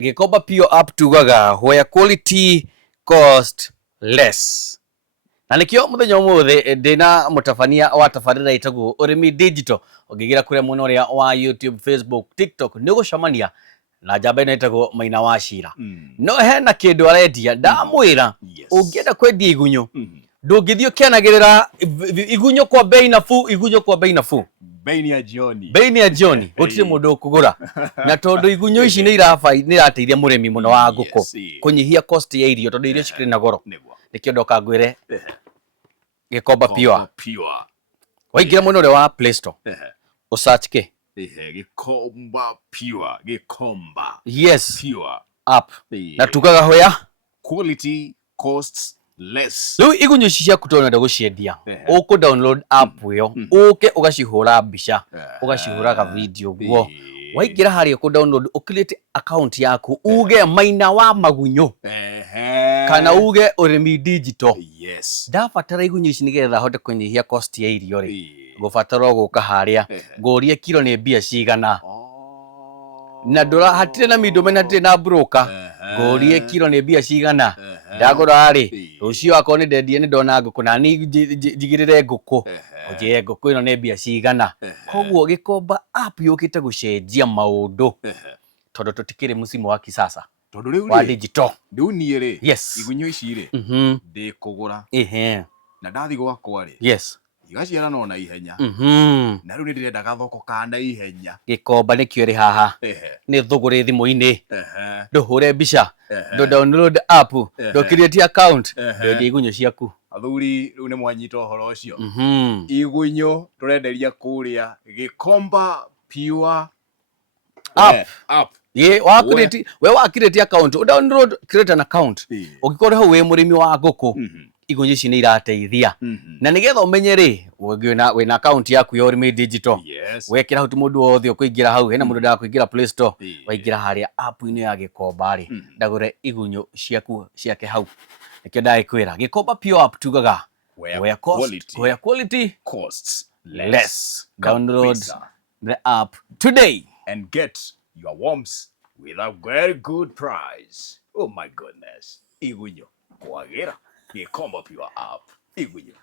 Gikoba Pure App tugaga where quality cost less. Na nikio muthenya umuthi ndina mutabania wa tabarira itagu urimi digital ugigira kuria muno ria wa YouTube, Facebook, TikTok ni gucamania na njamba ino itagu Maina wa Shira. No hena kindu arendia ndamwira ungienda kwendia igunyo ndungithio kianagirira igunyo kwa bei nafu bei ni ya jioni gutire mundu ukugura na tondu igunyo ici ni irateithia murimi muno wa nguku kunyihia cost ya irio tondu irio cikiri na goro nikio ndoka ngwire Gikoba Pure waingira muno ria wa Play Store usearch ke Gikoba Pure yes Pure app na tugaga hoya quality costs less. Riu igunyo ici ciaku tondu guciendia uku download app yo uke ugacihura mbica ugacihura ka video guo waingira haria ku download ukirete account yaku uge Maina wa Magunyo kana uge urimi digital ndabatara igunyo ici nigetha hote kunyihia cost ya irio ri ngubatara guka haria ngurie kilo ni mbia cigana na ndora hatire na middleman hatire na broker ngurie kilo ni mbia cigana ndagura ri rucio akwa ni ndendie ni ndona nguku na ni njigirire nguku uje nguku ino ni mbia cigana koguo Gikoba App yukite gucenjia maundu tondu tutikire musimu wa kisasa tondu riu wa digital riu nie ri yes igunyo ici ri ndi kugura na ndathi gwakwa ri igaciara no na ihenya na riu ni ndirenda gathoko kana ihenya Gikoba nikio ri haha ni thuguri thimu-ini nduhure mbica ndu download app ndu create account ndu igunyo ciaku athuri riu ni mwanyita uhoro ucio igunyo turenderia kuria Gikoba Pure app ye wa create account download create an account ukikore ho we murimi wa nguku igunyo ici ni irateithia na nigetha umenye ri wina account yaku ya urimi digital wekira hutu mundu wothe ukuingira hau hena mundu ndakuingira Play Store waingira haria app ino ya Gikoba ri ndagure igunyo ciaku ciake hau nikio ndaikwira Gikoba Pure App tugaga where quality costs less. Download the app today and get your worms with a very good price. Oh my goodness. Igunyo kwagira Gikoba Pure App igunyo